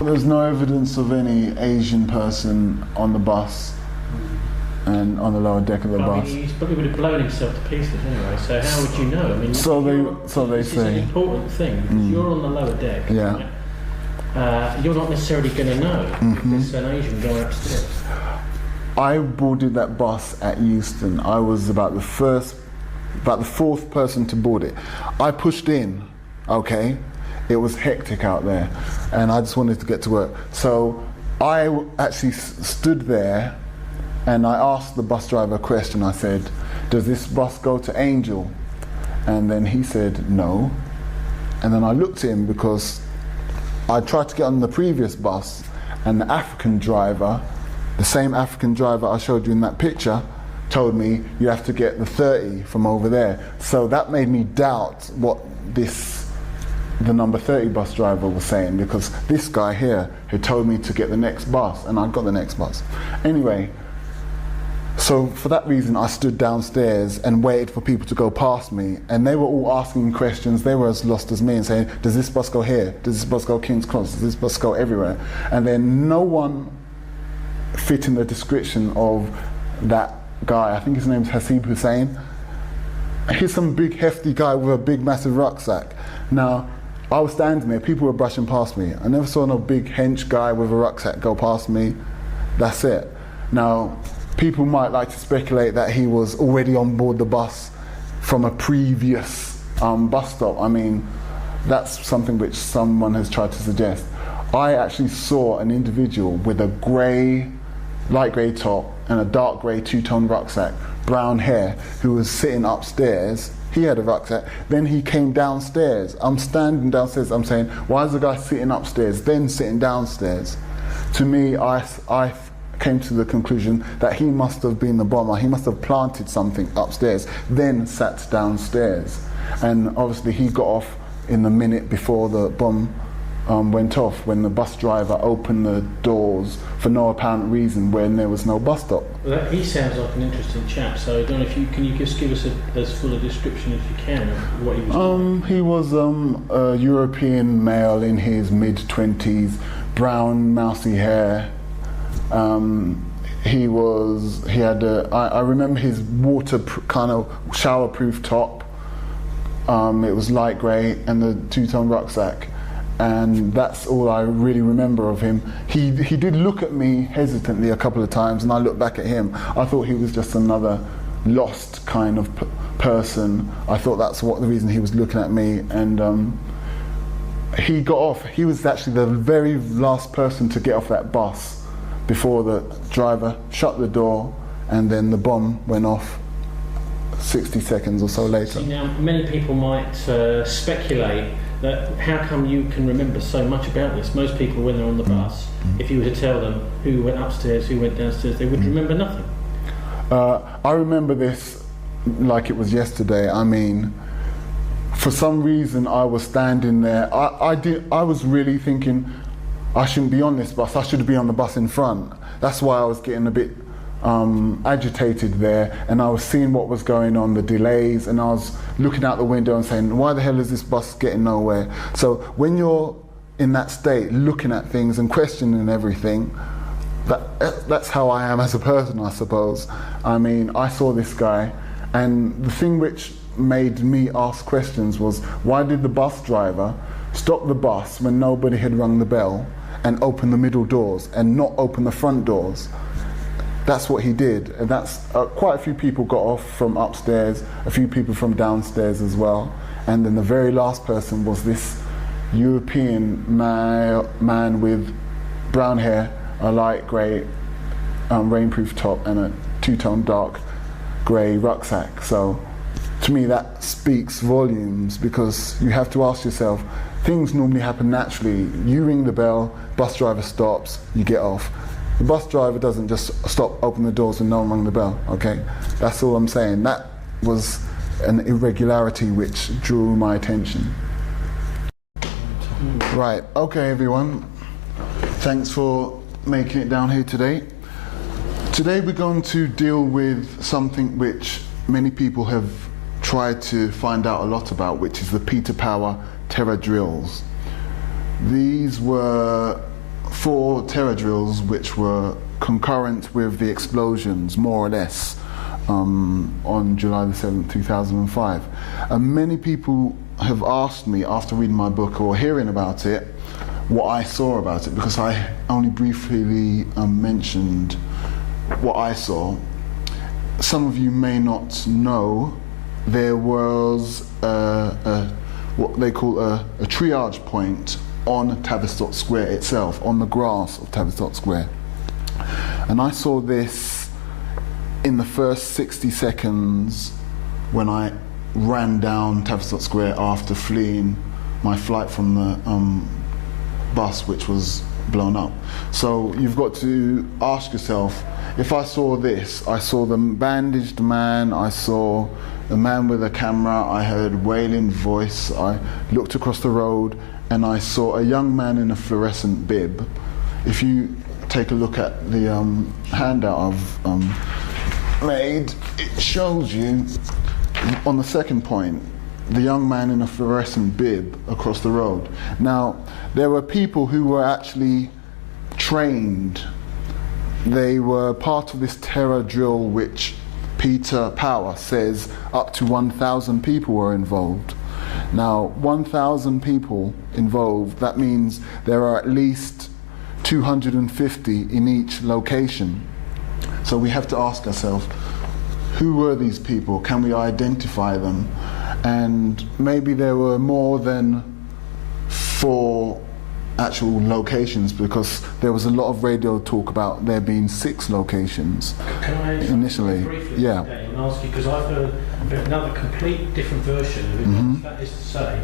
There's no evidence of any Asian person on the bus and on the lower deck of the bus. He probably would have blown himself to pieces anyway, so how would you know? I mean, so they this say. is an important thing, because you're on the lower deck, yeah. Right? You're not necessarily going to know if there's an Asian guy upstairs. I boarded that bus at Euston. I was about the fourth person to board it. I pushed in, okay? It was hectic out there, and I just wanted to get to work. So I actually stood there, and I asked the bus driver a question. I said, does this bus go to Angel? And then he said, no. And then I looked at him because I tried to get on the previous bus, and the African driver, the same African driver I showed you in that picture, told me you have to get the 30 from over there. So that made me doubt what the number 30 bus driver was saying, because this guy here had told me to get the next bus, and I got the next bus. Anyway, so for that reason I stood downstairs and waited for people to go past me, and they were all asking questions. They were as lost as me and saying, does this bus go here? Does this bus go King's Cross? Does this bus go everywhere? And then no one fit in the description of that guy. I think his name's Hasib Hussein. He's some big hefty guy with a big massive rucksack. Now, I was standing there, people were brushing past me. I never saw no big hench guy with a rucksack go past me. That's it. Now, people might like to speculate that he was already on board the bus from a previous bus stop. I mean, that's something which someone has tried to suggest. I actually saw an individual with a light grey top and a dark grey two-tone rucksack, brown hair, who was sitting upstairs. He had a rucksack, then he came downstairs. I'm standing downstairs, I'm saying, why is the guy sitting upstairs, then sitting downstairs? To me, I came to the conclusion that he must have been the bomber. He must have planted something upstairs, then sat downstairs. And obviously he got off in the minute before the bomb went off, when the bus driver opened the doors for no apparent reason when there was no bus stop. Well, he sounds like an interesting chap, so I don't know if can you just give us as full a description as you can of what he was like? He was a European male in his mid-20s, brown mousy hair. I remember his kind of shower-proof top. It was light grey, and the two-tone rucksack. And that's all I really remember of him. He did look at me hesitantly a couple of times, and I looked back at him. I thought he was just another lost kind of person. I thought that's the reason he was looking at me. And he got off. He was actually the very last person to get off that bus before the driver shut the door, and then the bomb went off 60 seconds or so later. See, now, many people might speculate that how come you can remember so much about this? Most people, when they're on the bus, if you were to tell them who went upstairs, who went downstairs, they would remember nothing. I remember this like it was yesterday. I mean, for some reason I was standing there. I was really thinking I shouldn't be on this bus. I should be on the bus in front. That's why I was getting a bit agitated there, and I was seeing what was going on, the delays, and I was looking out the window and saying, why the hell is this bus getting nowhere? So when you're in that state, looking at things and questioning everything, that's how I am as a person, I suppose. I mean, I saw this guy, and the thing which made me ask questions was, why did the bus driver stop the bus when nobody had rung the bell and open the middle doors and not open the front doors? That's what he did, and that's quite a few people got off from upstairs, a few people from downstairs as well, and then the very last person was this European man with brown hair, a light grey rainproof top, and a two-tone dark grey rucksack. So to me that speaks volumes, because you have to ask yourself, things normally happen naturally. You ring the bell, bus driver stops, you get off. The bus driver doesn't just stop, open the doors and no one rang the bell, okay? That's all I'm saying. That was an irregularity which drew my attention. Right, okay everyone. Thanks for making it down here today. Today we're going to deal with something which many people have tried to find out a lot about, which is the Peter Power terror drills. These were 4 terror drills which were concurrent with the explosions, more or less, on July the 7th, 2005. And many people have asked me after reading my book or hearing about it, what I saw about it, because I only briefly mentioned what I saw. Some of you may not know, there was what they call a triage point on Tavistock Square itself, on the grass of Tavistock Square. And I saw this in the first 60 seconds when I ran down Tavistock Square after fleeing my flight from the bus which was blown up. So you've got to ask yourself, if I saw this, I saw the bandaged man, I saw a man with a camera, I heard wailing voice, I looked across the road and I saw a young man in a fluorescent bib. If you take a look at the handout I've made, it shows you on the second point, the young man in a fluorescent bib across the road. Now, there were people who were actually trained. They were part of this terror drill which Peter Power says up to 1,000 people were involved. Now, 1,000 people involved, that means there are at least 250 in each location. So we have to ask ourselves, who were these people? Can we identify them? And maybe there were more than 4 actual locations, because there was a lot of radio talk about there being 6 locations. Can I initially? Briefly, Yeah. and ask you, because I've heard another complete different version of it. Mm-hmm. That is to say,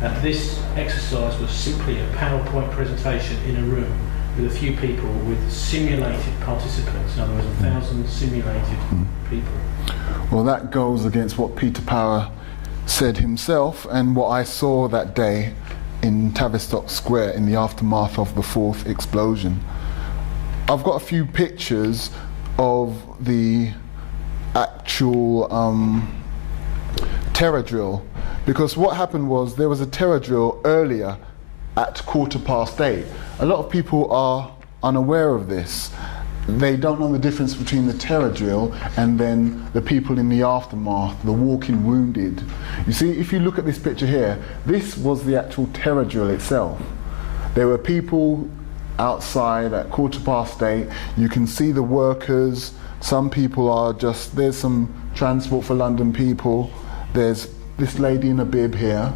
that this exercise was simply a PowerPoint presentation in a room with a few people with simulated participants. In other words, 1,000 simulated people. Well, that goes against what Peter Power said himself and what I saw that day in Tavistock Square in the aftermath of the 4th explosion. I've got a few pictures of the actual terror drill, because what happened was there was a terror drill earlier at 8:15. A lot of people are unaware of this. They don't know the difference between the terror drill and then the people in the aftermath, the walking wounded. You see, if you look at this picture here, this was the actual terror drill itself. There were people outside at 8:15. You can see the workers. Some people are just, there's some Transport for London people. There's this lady in a bib here.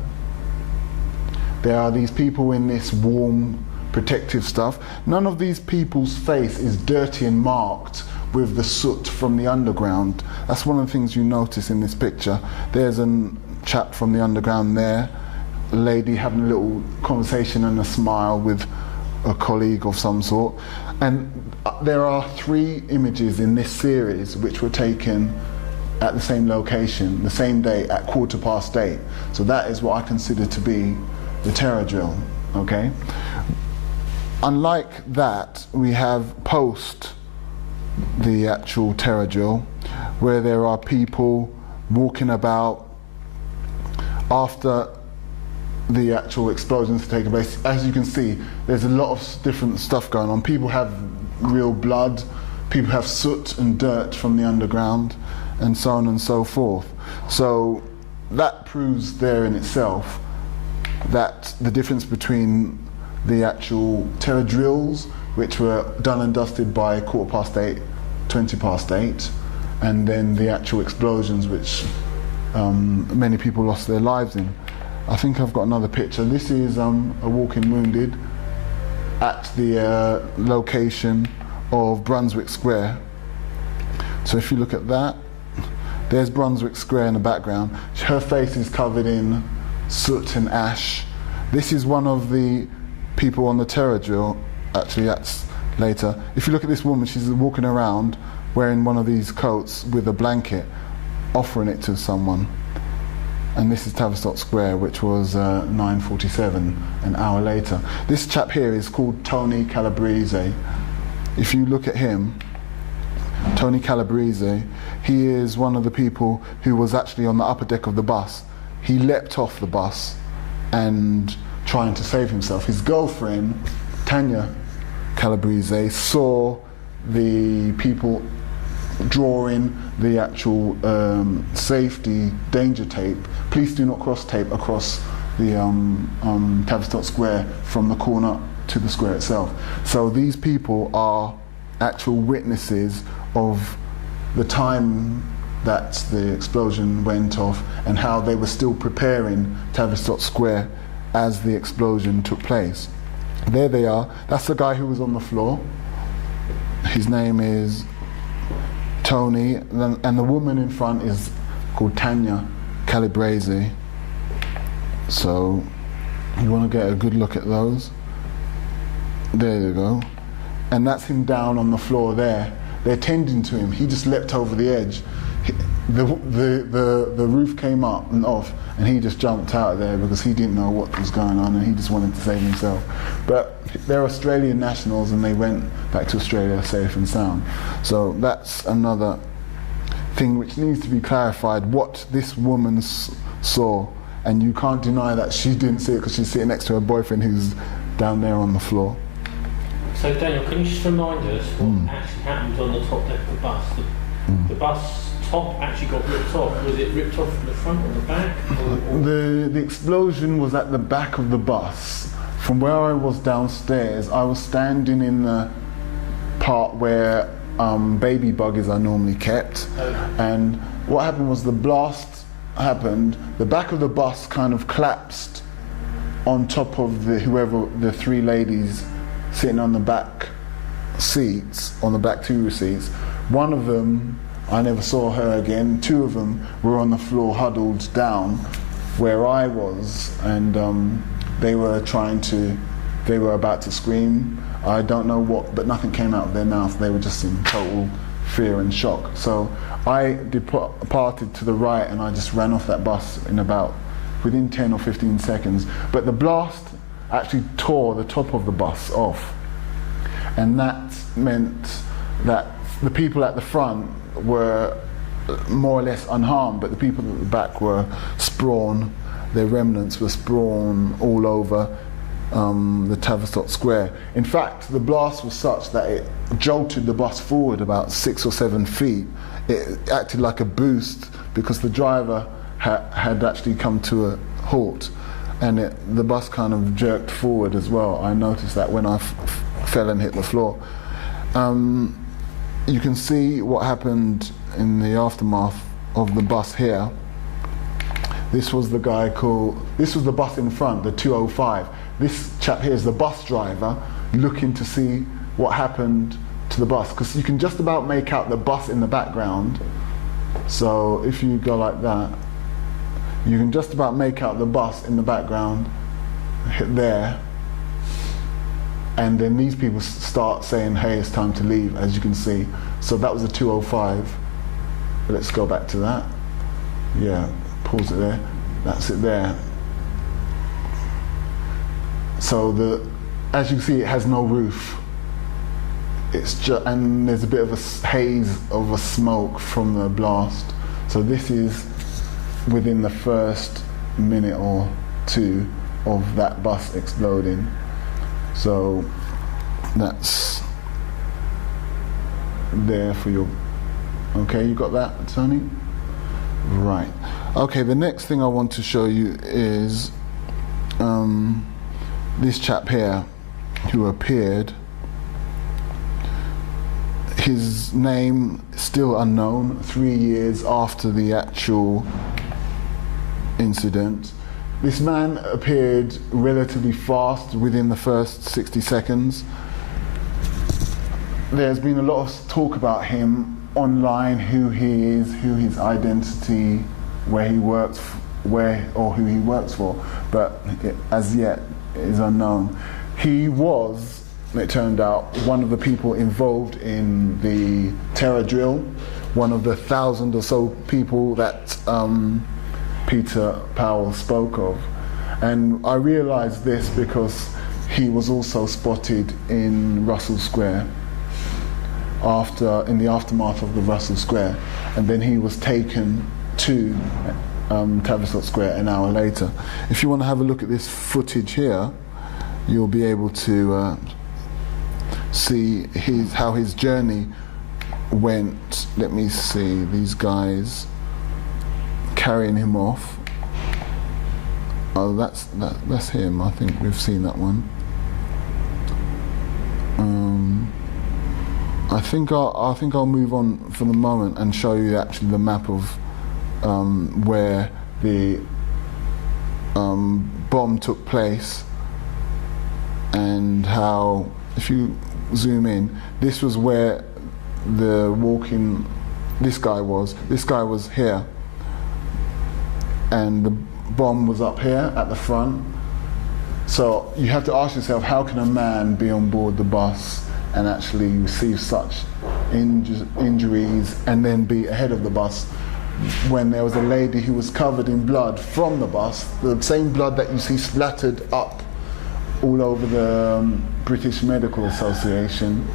There are these people in this warm protective stuff. None of these people's face is dirty and marked with the soot from the underground. That's one of the things you notice in this picture. There's a chap from the underground there, a lady having a little conversation and a smile with a colleague of some sort. And there are 3 images in this series which were taken at the same location, the same day at 8:15. So that is what I consider to be the terror drill, okay? Unlike that, we have post the actual terror drill, where there are people walking about after the actual explosions taking place. As you can see, there's a lot of different stuff going on. People have real blood, people have soot and dirt from the underground, and so on and so forth. So that proves there in itself that the difference between the actual terror drills, which were done and dusted by 8:15, 8:20, and then the actual explosions, which many people lost their lives in. I think I've got another picture. This is a walking wounded at the location of Brunswick Square. So if you look at that, there's Brunswick Square in the background. Her face is covered in soot and ash. This is one of the people on the terror drill. Actually, that's later. If you look at this woman, she's walking around wearing one of these coats with a blanket, offering it to someone. And this is Tavistock Square, which was 9:47, an hour later. This chap here is called Tony Calabrese. If you look at him, Tony Calabrese, he is one of the people who was actually on the upper deck of the bus. He leapt off the bus and trying to save himself. His girlfriend, Tanya, Calabrese saw the people drawing the actual safety danger tape, please do not cross tape, across the Tavistock Square from the corner to the square itself. So these people are actual witnesses of the time that the explosion went off and how they were still preparing Tavistock Square as the explosion took place. There they are. That's the guy who was on the floor. His name is Tony, and the woman in front is called Tanya Calabrese. So you want to get a good look at those. There you go. And that's him down on the floor there. They're tending to him. He just leapt over the edge. The roof came up and off, and he just jumped out of there because he didn't know what was going on, and he just wanted to save himself. But they're Australian nationals, and they went back to Australia safe and sound. So that's another thing which needs to be clarified, what this woman saw. And you can't deny that she didn't see it because she's sitting next to her boyfriend who's down there on the floor. So Daniel, can you just remind us what actually happened on the top deck of the bus? The bus top actually got ripped off. Was it ripped off from the front or the back? The explosion was at the back of the bus. From where I was downstairs, I was standing in the part where baby buggies are normally kept. And what happened was the blast happened, the back of the bus kind of collapsed on top of the three ladies sitting on the back seats, on the back two seats. One of them, I never saw her again. Two of them were on the floor huddled down where I was, and they were about to scream. I don't know what, but nothing came out of their mouth. They were just in total fear and shock. So I departed to the right, and I just ran off that bus within 10 or 15 seconds. But the blast actually tore the top of the bus off, and that meant that the people at the front were more or less unharmed, but the people at the back were sprawn. Their remnants were sprawn all over the Tavistock Square. In fact, the blast was such that it jolted the bus forward about 6 or 7 feet. It acted like a boost because the driver had actually come to a halt, and the bus kind of jerked forward as well. I noticed that when I fell and hit the floor. You can see what happened in the aftermath of the bus here. This was the bus in front, the 205. This chap here is the bus driver looking to see what happened to the bus, because you can just about make out the bus in the background. So if you go like that, you can just about make out the bus in the background there. And then these people start saying, hey, it's time to leave, as you can see. So that was a 205. Let's go back to that. Yeah, pause it there. That's it there. So as you see, it has no roof. It's just, and there's a bit of a haze of a smoke from the blast. So this is within the first minute or two of that bus exploding. So that's there for you. Okay, you got that, Tony? Right. Okay, the next thing I want to show you is this chap here who appeared. His name still unknown 3 years after the actual incident. This man appeared relatively fast within the first 60 seconds. There's been a lot of talk about him online, who he is, who his identity, where he works, or who he works for, but as yet it is unknown. He was, it turned out, one of the people involved in the terror drill, one of the 1,000 or so people that Peter Powell spoke of. And I realized this because he was also spotted in Russell Square in the aftermath of the Russell Square, and then he was taken to Tavistock Square an hour later. If you want to have a look at this footage here, you'll be able to see how his journey went. Let me see, these guys carrying him off. Oh, that's him. I think we've seen that one. I think I'll move on for the moment and show you actually the map of where the bomb took place, and how, if you zoom in, this was where this guy was here, and the bomb was up here at the front. So you have to ask yourself, how can a man be on board the bus and actually receive such injuries and then be ahead of the bus, when there was a lady who was covered in blood from the bus, the same blood that you see splattered up all over the British Medical Association.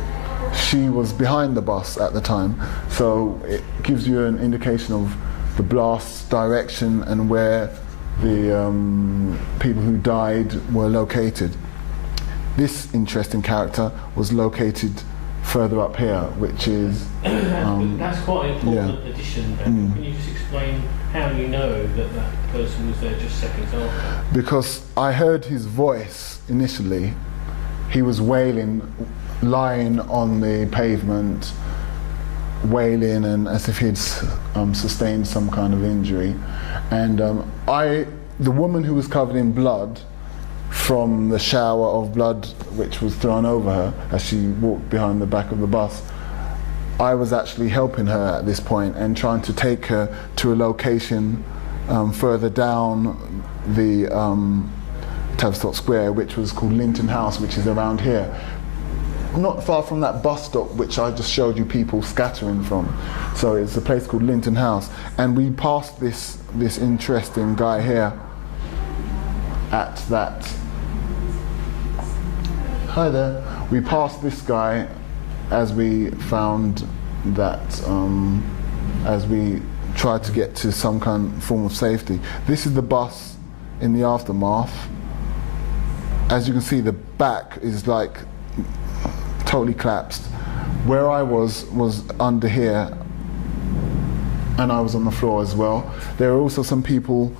She was behind the bus at the time, so it gives you an indication of the blast's direction and where the people who died were located. This interesting character was located further up here, which is... that's quite an important addition. Can you just explain how you know that person was there just seconds after? Because I heard his voice initially. He was wailing, lying on the pavement, wailing, and as if he'd sustained some kind of injury. And the woman who was covered in blood from the shower of blood which was thrown over her as she walked behind the back of the bus, I was actually helping her at this point and trying to take her to a location further down the Tavistock Square, which was called Linton House, which is around here, not far from that bus stop which I just showed you people scattering from. So it's a place called Linton House, and we passed this interesting guy here at that. Hi there. We passed this guy as we found that as we tried to get to some kind of form of safety. This is the bus in the aftermath. As you can see, the back is like totally collapsed. Where I was under here, and I was on the floor as well. There were also some people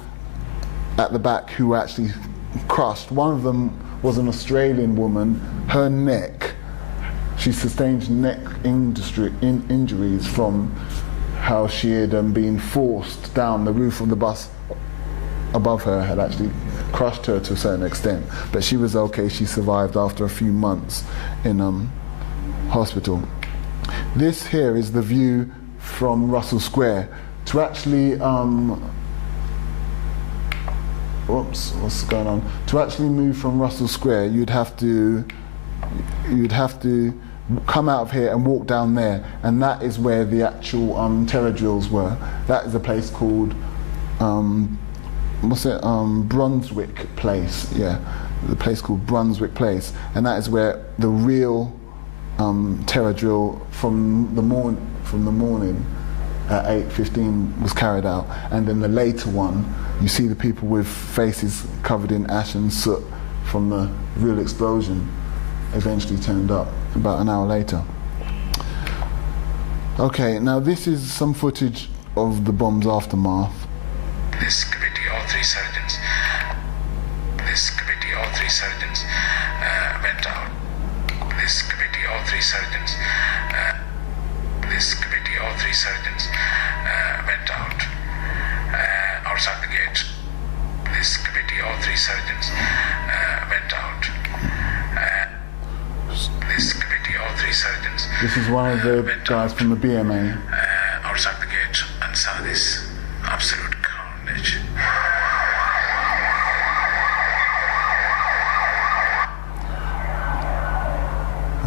at the back who were actually crushed. One of them was an Australian woman. Her neck, she sustained neck injuries from how she had been forced down. The roof of the bus above her had actually crushed her to a certain extent, but she was okay. She survived after a few months in hospital. This here is the view from Russell Square. To actually what's going on? To actually move from Russell Square, you'd have to come out of here and walk down there, and that is where the actual terror drills were. That is a place called Brunswick Place. Yeah, the place called Brunswick Place, and that is where the real terror drill from the morning at 8:15 was carried out, and then the later one, you see the people with faces covered in ash and soot from the real explosion eventually turned up about an hour later. Okay, now this is some footage of the bomb's aftermath. This committee, all three surgeons went out. This committee, all three surgeons went out outside the gate. This committee, all three surgeons went out. This committee, all three surgeons. This is one of the guys from the BMA. Outside the gate and saw this absolute carnage.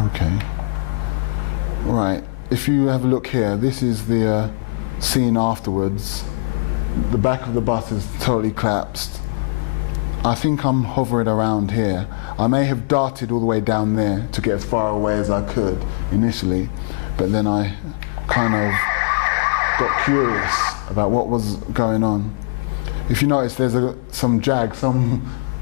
Okay. Right. If you have a look here, this is the scene afterwards. The back of the bus is totally collapsed. I think I'm hovering around here. I may have darted all the way down there to get as far away as I could initially, but then I kind of got curious about what was going on. If you notice, there's some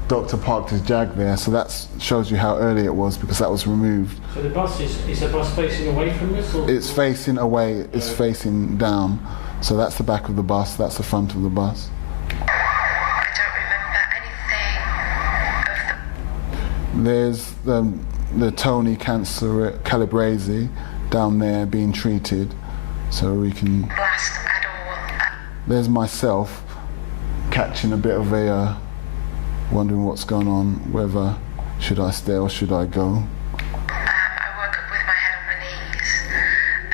doctor parked his Jag there, so that shows you how early it was, because that was removed. So the bus is the bus facing away from us? Or? It's facing away, it's facing down. So that's the back of the bus, that's the front of the bus. I don't remember anything of the... There's the Tony Calabrese down there being treated, so we can... blast at all. There's myself catching a bit of a... wondering what's going on, whether should I stay or should I go. I woke up with my head on my knees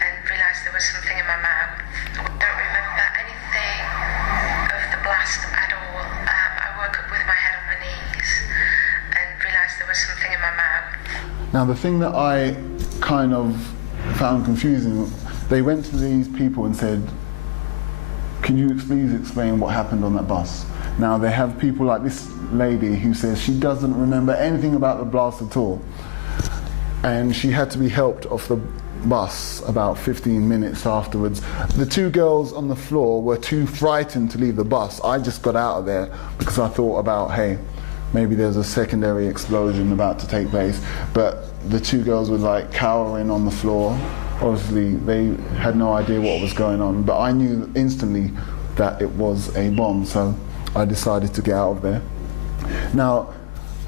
and realised there was something in my mouth. I don't remember anything of the blast at all. I woke up with my head on my knees and realised there was something in my mouth. Now the thing that I kind of found confusing, they went to these people and said, can you please explain what happened on that bus? Now they have people like this lady who says she doesn't remember anything about the blast at all, and she had to be helped off the bus about 15 minutes afterwards. The two girls on the floor were too frightened to leave the bus. I just got out of there because I thought about, hey, maybe there's a secondary explosion about to take place, but the two girls were like cowering on the floor. Obviously they had no idea what was going on, but I knew instantly that it was a bomb, so I decided to get out of there. Now,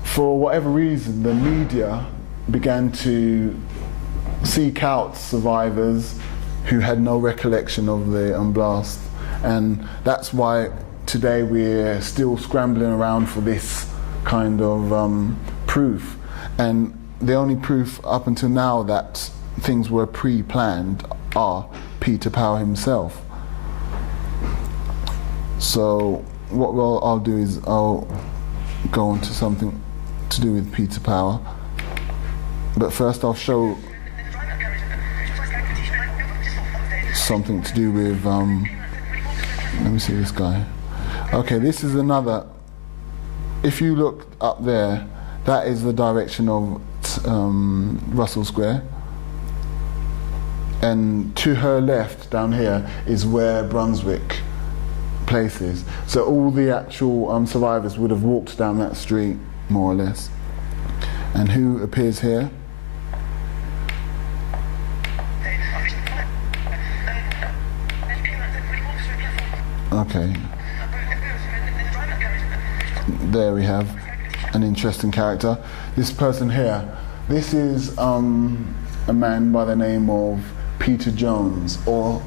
for whatever reason, the media began to seek out survivors who had no recollection of the blast, and that's why today we're still scrambling around for this kind of proof. And the only proof up until now that things were pre-planned are Peter Power himself. So what I'll do is I'll go on to something to do with Peter Power, but first I'll show something to do with let me see this guy. Okay, this is another, if you look up there, that is the direction of Russell Square, and to her left down here is where Brunswick places. So all the actual survivors would have walked down that street, more or less. And who appears here? Okay. There we have an interesting character. This person here, this is a man by the name of Peter Jones, or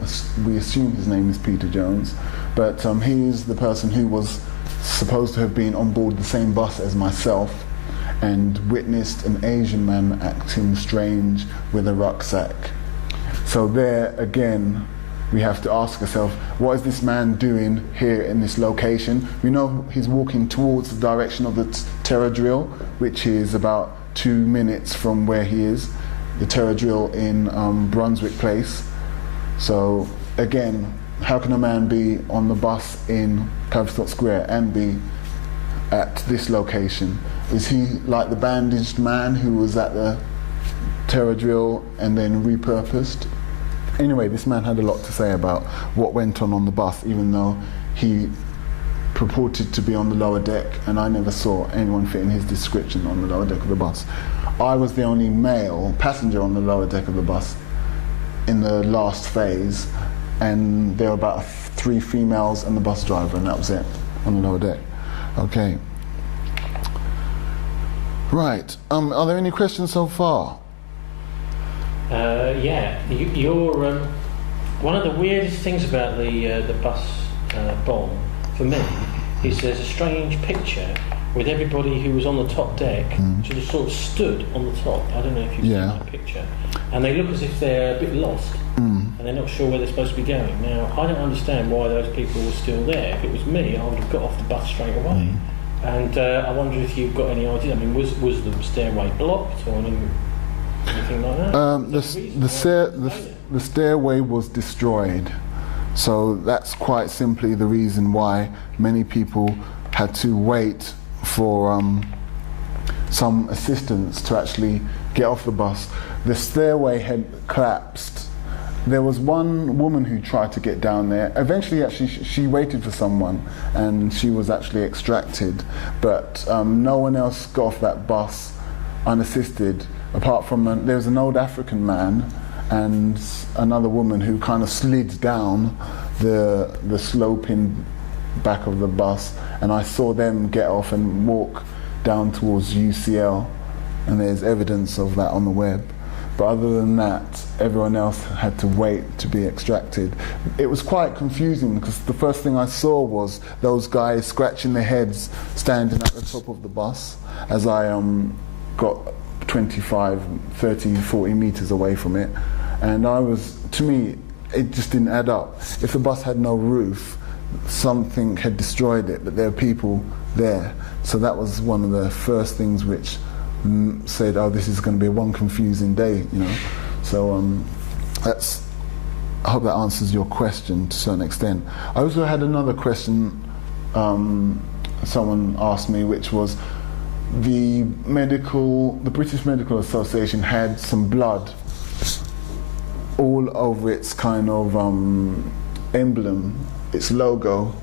we assume his name is Peter Jones, but he is the person who was supposed to have been on board the same bus as myself and witnessed an Asian man acting strange with a rucksack. So there again, we have to ask ourselves, what is this man doing here in this location? We know he's walking towards the direction of the terror drill, which is about 2 minutes from where he is, the terror drill in Brunswick Place. So again, how can a man be on the bus in Tavistock Square and be at this location? Is he like the bandaged man who was at the terror drill and then repurposed? Anyway, this man had a lot to say about what went on the bus, even though he purported to be on the lower deck, and I never saw anyone fitting his description on the lower deck of the bus. I was the only male passenger on the lower deck of the bus in the last phase, and there were about 3 females and the bus driver, and that was it on the lower deck. Okay. Right. Are there any questions so far? Yeah. You're one of the weirdest things about the bus bomb for me is there's a strange picture with everybody who was on the top deck sort of stood on the top. I don't know if you've seen that picture, and they look as if they're a bit lost. And they're not sure where they're supposed to be going. Now, I don't understand why those people were still there. If it was me, I would have got off the bus straight away. And I wonder if you've got any idea. I mean, was the stairway blocked or anything like that? The stairway was destroyed. So that's quite simply the reason why many people had to wait for some assistance to actually get off the bus. The stairway had collapsed There was one woman who tried to get down there. Eventually, actually, she waited for someone, and she was actually extracted. But no one else got off that bus unassisted, apart from there was an old African man and another woman who kind of slid down the sloping back of the bus, and I saw them get off and walk down towards UCL, and there's evidence of that on the web. But other than that, everyone else had to wait to be extracted. It was quite confusing because the first thing I saw was those guys scratching their heads standing at the top of the bus as I got 25, 30, 40 meters away from it. And to me, it just didn't add up. If the bus had no roof, something had destroyed it, but there were people there. So that was one of the first things which said, oh, this is going to be one confusing day, you know. So I hope that answers your question to a certain extent. I also had another question someone asked me, which was the British Medical Association had some blood all over its kind of emblem, its logo,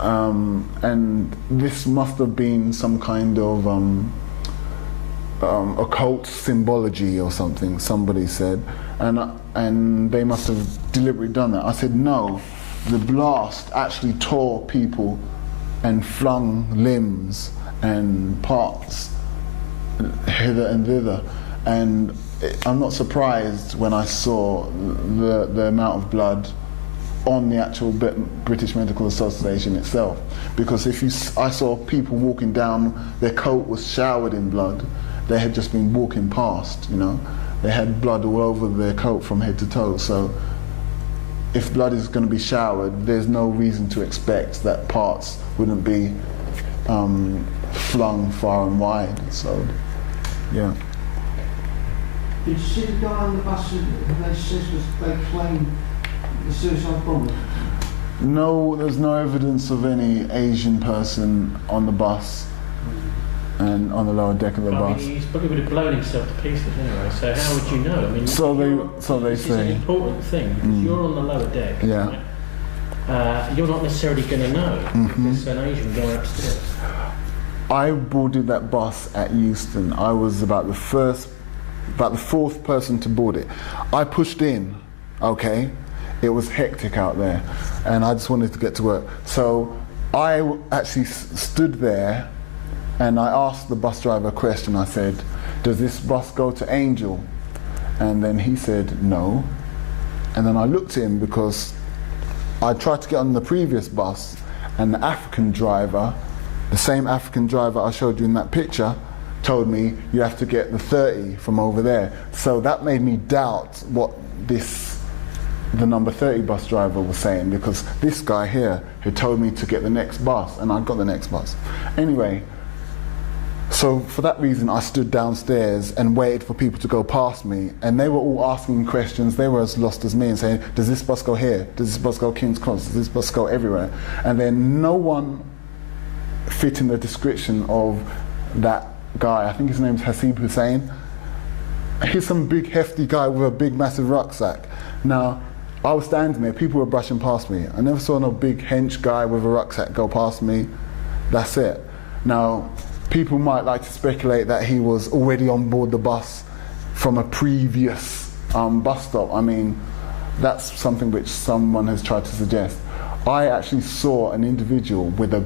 and this must have been some kind of occult symbology or something, somebody said, and they must have deliberately done that. I said no, the blast actually tore people and flung limbs and parts hither and thither, and I'm not surprised when I saw the amount of blood on the actual British Medical Association itself, because I saw people walking down, their coat was showered in blood. They had just been walking past, you know. They had blood all over their coat from head to toe. So if blood is going to be showered, there's no reason to expect that parts wouldn't be flung far and wide. So, yeah. Did you see the guy on the bus who they claim the suicide bomber? No, there's no evidence of any Asian person on the bus and on the lower deck of the bus. He probably would have blown himself to pieces anyway, so how would you know? I mean, so they this say. Is an important thing, because you're on the lower deck, yeah. Right? You're not necessarily going to know if there's an Asian guy upstairs. I boarded that bus at Euston. I was about the fourth person to board it. I pushed in, okay? It was hectic out there, and I just wanted to get to work. So I actually stood there, and I asked the bus driver a question. I said, does this bus go to Angel? And then he said, no. And then I looked at him because I tried to get on the previous bus, and the African driver, the same African driver I showed you in that picture, told me you have to get the 30 from over there. So that made me doubt what the number 30 bus driver was saying, because this guy here had told me to get the next bus, and I got the next bus. Anyway, so for that reason I stood downstairs and waited for people to go past me, and they were all asking questions. They were as lost as me and saying, does this bus go here? Does this bus go King's Cross? Does this bus go everywhere? And then no one fit in the description of that guy. I think his name's Hasib Hussein. He's some big hefty guy with a big massive rucksack. Now, I was standing there, people were brushing past me. I never saw no big hench guy with a rucksack go past me. That's it. Now, people might like to speculate that he was already on board the bus from a previous bus stop. I mean, that's something which someone has tried to suggest. I actually saw an individual with a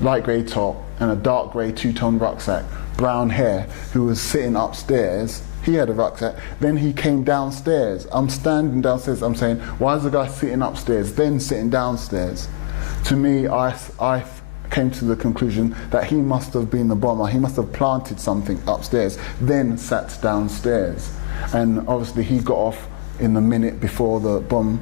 light grey top and a dark grey two-tone rucksack, brown hair, who was sitting upstairs. He had a rucksack. Then he came downstairs. I'm standing downstairs. I'm saying, why is the guy sitting upstairs, then sitting downstairs? To me, I came to the conclusion that he must have been the bomber. He must have planted something upstairs, then sat downstairs. And obviously he got off in the minute before the bomb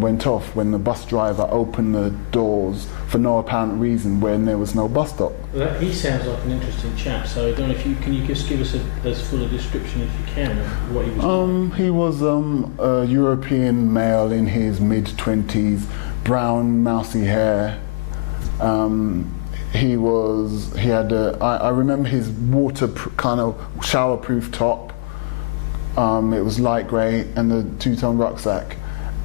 went off, when the bus driver opened the doors for no apparent reason when there was no bus stop. Well, he sounds like an interesting chap, so I don't know if can you just give us as full a description as you can of what he was like? He was a European male in his mid-20s, brown, mousy hair. I remember his kind of shower-proof top. It was light grey and the two-tone rucksack,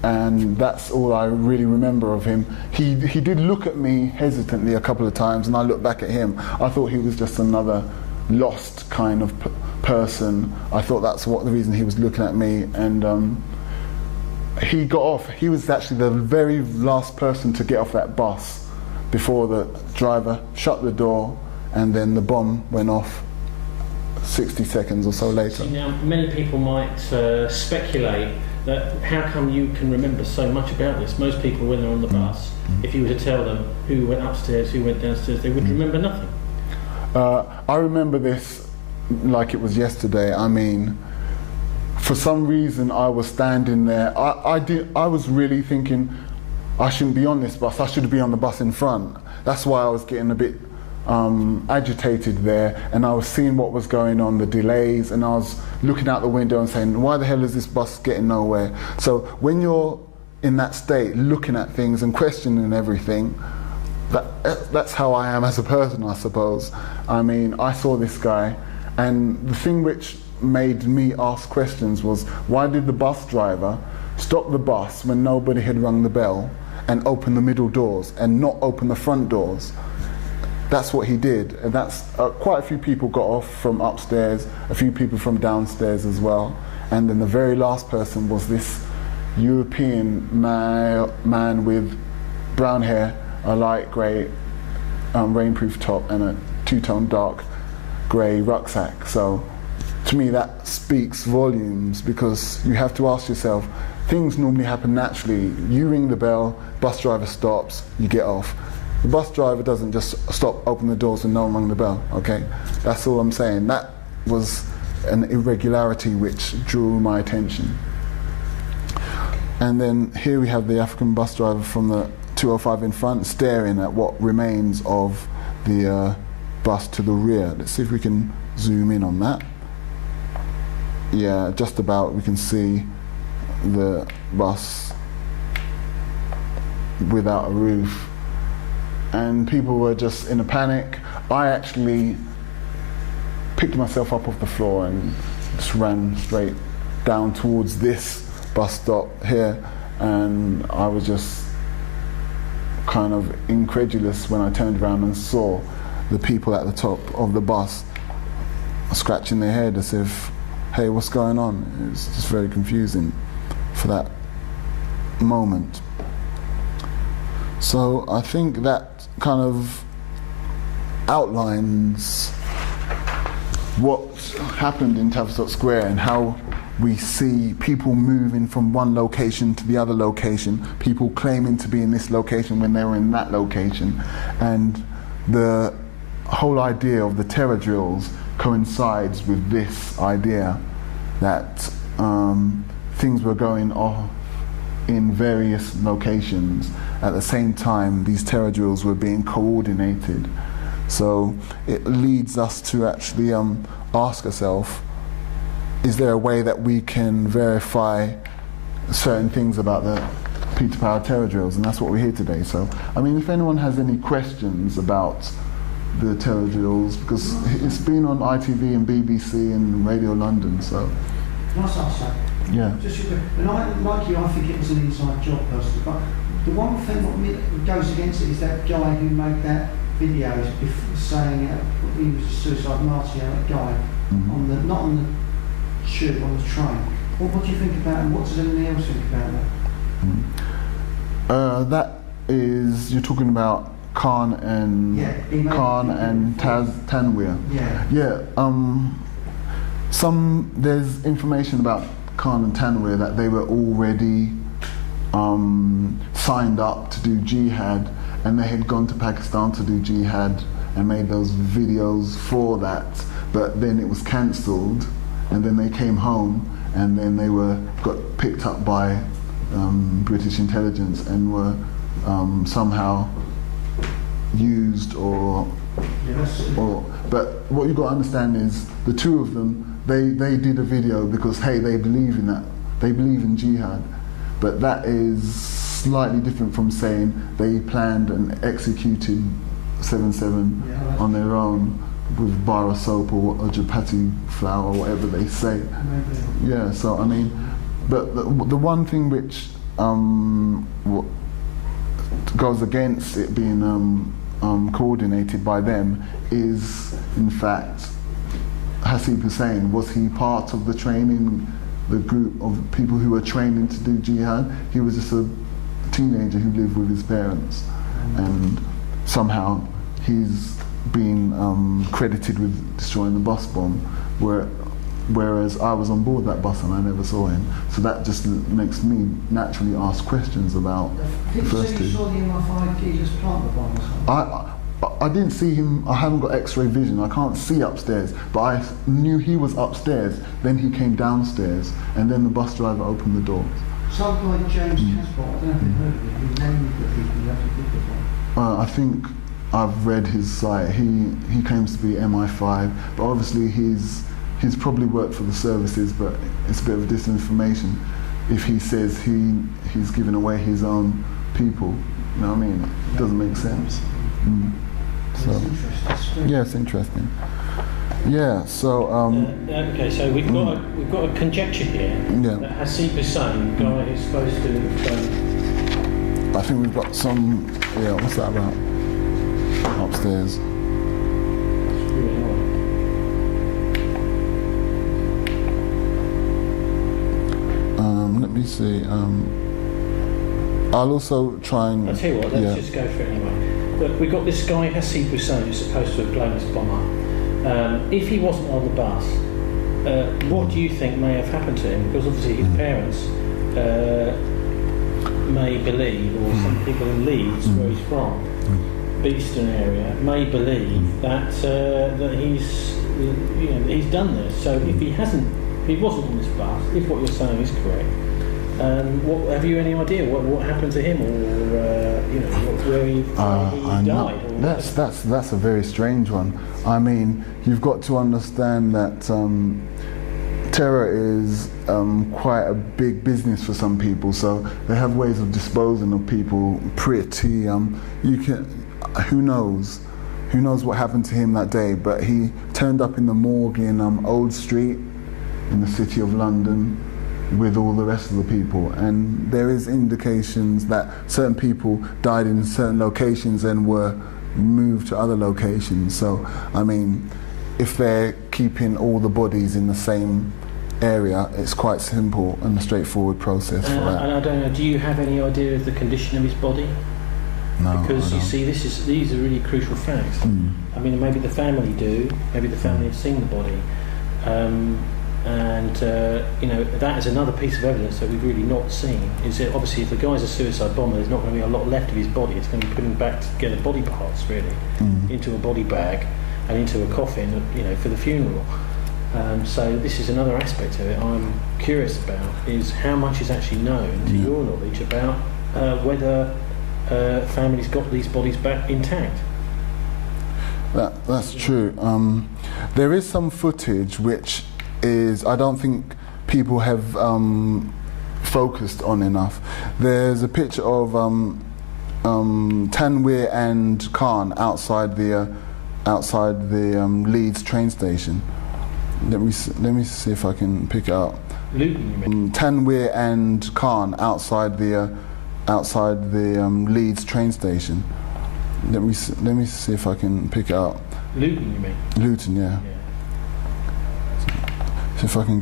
and that's all I really remember of him. He did look at me hesitantly a couple of times, and I looked back at him. I thought he was just another lost kind of person. I thought that's the reason he was looking at me, and he got off. He was actually the very last person to get off that bus before the driver shut the door, and then the bomb went off 60 seconds or so later. See, now, many people might speculate that how come you can remember so much about this? Most people, when they're on the bus, if you were to tell them who went upstairs, who went downstairs, they would remember nothing. I remember this like it was yesterday. I mean, for some reason I was standing there. I was really thinking I shouldn't be on this bus. I should be on the bus in front. That's why I was getting a bit agitated there, and I was seeing what was going on, the delays, and I was looking out the window and saying, why the hell is this bus getting nowhere? So when you're in that state, looking at things and questioning everything, that's how I am as a person, I suppose. I mean, I saw this guy, and the thing which made me ask questions was, why did the bus driver stop the bus when nobody had rung the bell and open the middle doors and not open the front doors? That's what he did, and that's quite a few people got off from upstairs, a few people from downstairs as well, and then the very last person was this European man with brown hair, a light grey rainproof top, and a two-tone dark grey rucksack. So to me that speaks volumes, because you have to ask yourself, things normally happen naturally. You ring the bell, bus driver stops, you get off. The bus driver doesn't just stop, open the doors and no one rang the bell, okay? That's all I'm saying. That was an irregularity which drew my attention. And then here we have the African bus driver from the 205 in front staring at what remains of the bus to the rear. Let's see if we can zoom in on that. Yeah, just about we can see the bus without a roof. And people were just in a panic. I actually picked myself up off the floor and just ran straight down towards this bus stop here, and I was just kind of incredulous when I turned around and saw the people at the top of the bus scratching their head as if, hey, what's going on? It was just very confusing for that moment. So I think that kind of outlines what happened in Tavistock Square and how we see people moving from one location to the other location, people claiming to be in this location when they were in that location, and the whole idea of the terror drills coincides with this idea that things were going off in various locations. At the same time, these terror drills were being coordinated. So it leads us to actually ask ourselves, is there a way that we can verify certain things about the Peter Power terror drills? And that's what we're here today. So, I mean, if anyone has any questions about the terror drills, because it's been on ITV and BBC and Radio London, so. Can I ask that? Yeah. Just, and like you, I think it was an inside job personally, but the one thing that goes against it is that guy who made that video saying he was a suicide martyr, that guy, on the, not on the tube, on the train. What do you think about him? What does anyone else think about that? That is, you're talking about Khan and Tanweer. Yeah. Yeah. There's information about Khan and Tanweer that they were already signed up to do jihad, and they had gone to Pakistan to do jihad and made those videos for that, but then it was cancelled, and then they came home, and then they got picked up by British intelligence and were somehow used but what you've got to understand is the two of them, they did a video because, hey, they believe in that, they believe in jihad, but that is slightly different from saying they planned and executed 7/7 on their own. with bar soap or chapati flour or whatever they say. Yeah, so I mean, but the one thing which goes against it being coordinated by them is, in fact, Hasib Hussein. Was he part of the training, the group of people who were training to do jihad? He was just a teenager who lived with his parents, and somehow he's been credited with destroying the bus bomb, whereas I was on board that bus and I never saw him. So that just makes me naturally ask questions about the first two. You saw the MI5 Jesus plant the bomb or something? I didn't see him. I haven't got X-ray vision. I can't see upstairs, but I knew he was upstairs. Then he came downstairs, and then the bus driver opened the doors. Some guy, James Casper, I don't know if you've heard of him, he named the people you have to think about. I think I've read his site. He claims to be MI5, but obviously he's probably worked for the services, but it's a bit of disinformation if he says he's giving away his own people. You know what I mean? It doesn't make sense. So, yeah, it's interesting. Yeah, so okay, so we've got a conjecture here that Hasib Hussein, the guy who's supposed to I think we've got some. Yeah, what's that about? Upstairs. Let me see. I'll also try and. I'll tell you what. Let's just go for it anyway. Look, we've got this guy Hasib Hussein who's supposed to have blown this bomb up. If he wasn't on the bus, what do you think may have happened to him? Because obviously his parents may believe, or some people in Leeds, where he's from, Beeston area, may believe that that he's done this. So if he wasn't on this bus, if what you're saying is correct, have you any idea what happened to him, or where he died? That's a very strange one. I mean, you've got to understand that terror is quite a big business for some people. So they have ways of disposing of people pretty. Who knows what happened to him that day? But he turned up in the morgue in Old Street in the City of London with all the rest of the people, and there is indications that certain people died in certain locations and were moved to other locations. So I mean, if they're keeping all the bodies in the same area, it's quite simple and a straightforward process for that. And I don't know, do you have any idea of the condition of his body? No, because you see, these are really crucial facts. I mean, maybe the family do, maybe the family have seen the body. That is another piece of evidence that we've really not seen. Is that obviously if the guy's a suicide bomber, there's not going to be a lot left of his body. It's going to be putting back together body parts, really, into a body bag and into a coffin, for the funeral. So this is another aspect of it I'm curious about, is how much is actually known, to your knowledge, about whether families got these bodies back intact. That's true. There is some footage which I don't think people have focused on enough. There's a picture of Tanweer and Khan outside the Leeds train station. Let me see if I can pick it up. Luton, you mean? Tanweer and Khan outside the Leeds train station. Let me see if I can pick it up. Luton, you mean? Luton, yeah. See if I can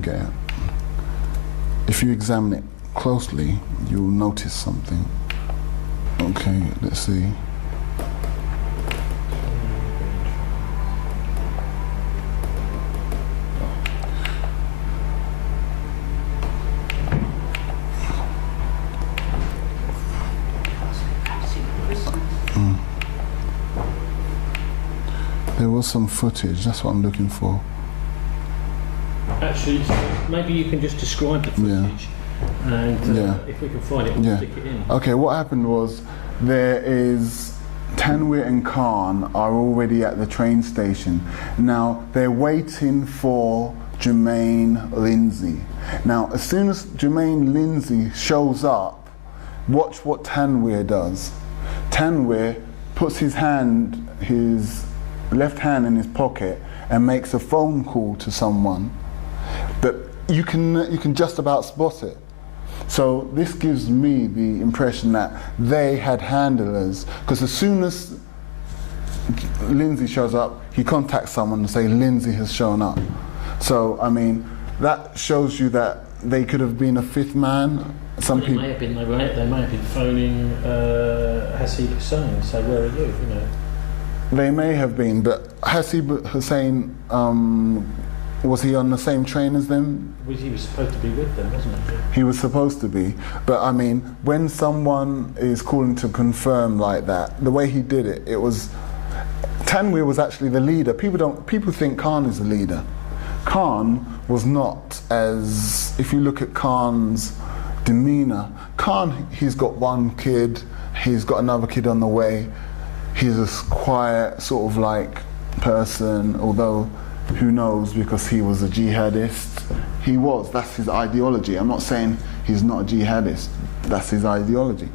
get it. If you examine it closely, you'll notice something. Okay, let's see. There was some footage, that's what I'm looking for. Actually, maybe you can just describe the footage, and if we can find it, we'll stick it in. Okay, what happened was, Tanweer and Khan are already at the train station. Now, they're waiting for Jermaine Lindsay. Now, as soon as Jermaine Lindsay shows up, watch what Tanweer does. Tanweer puts his left hand in his pocket and makes a phone call to someone, but you can just about spot it. So this gives me the impression that they had handlers, because as soon as Lindsay shows up, he contacts someone and say Lindsay has shown up. So I mean, that shows you that they could have been a fifth man. Some people may have been. They may have been phoning Hasib Hussein. So where are you? You know. They may have been, but Hasib Hussein, was he on the same train as them? He was supposed to be with them, wasn't he? He was supposed to be, but I mean, when someone is calling to confirm like that, the way he did it, it was Tanweer was actually the leader. People think Khan is the leader. Khan was not, as if you look at Khan's demeanor. Khan, he's got one kid, he's got another kid on the way. He's a quiet sort of like person, although who knows, because he was a jihadist. That's his ideology. I'm not saying he's not a jihadist, that's his ideology.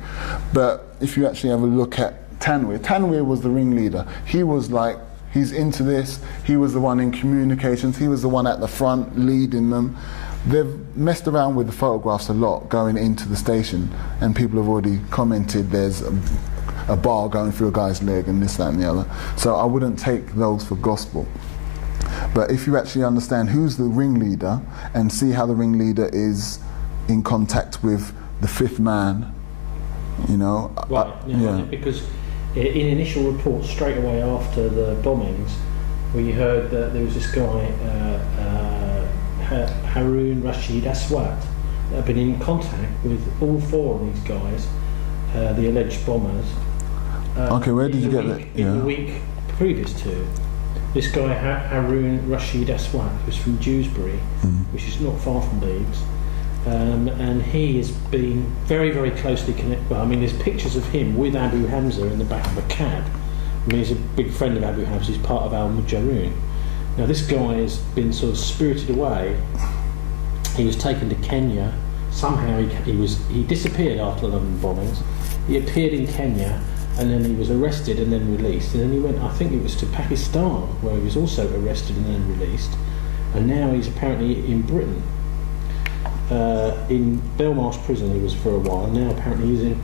But if you actually have a look at Tanweer was the ringleader. He was like, he's into this, he was the one in communications, he was the one at the front leading them. They've messed around with the photographs a lot going into the station, and people have already commented there's a bar going through a guy's leg and this, that and the other. So I wouldn't take those for gospel. But if you actually understand who's the ringleader and see how the ringleader is in contact with the fifth man, you know. Right, because in initial reports straight away after the bombings, we heard that there was this guy, Harun Rashid Aswad, that had been in contact with all four of these guys, the alleged bombers. Okay, where did you get that? In the week previous to this guy, Harun Rashid Aswad, who's from Dewsbury, which is not far from Leeds, and he has been very, very closely connected. Well, I mean, there's pictures of him with Abu Hamza in the back of a cab. I mean, he's a big friend of Abu Hamza. He's part of Al Mujaroon. Now, this guy has been sort of spirited away. He was taken to Kenya. Somehow he disappeared after the London bombings. He appeared in Kenya, and then he was arrested and then released. And then he went, I think it was to Pakistan, where he was also arrested and then released. And now he's apparently in Britain. In Belmarsh prison he was for a while, and now apparently he's in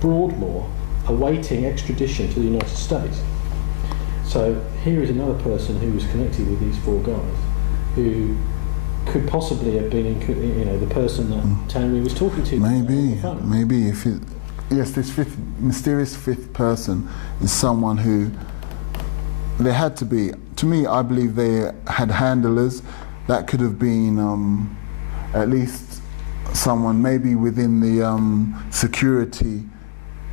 Broadmoor, awaiting extradition to the United States. So here is another person who was connected with these four guys, who could possibly have been, the person that Tanweer was talking to. Maybe if it, yes, this mysterious fifth person is someone who there had to be. To me, I believe they had handlers. That could have been at least someone maybe within the security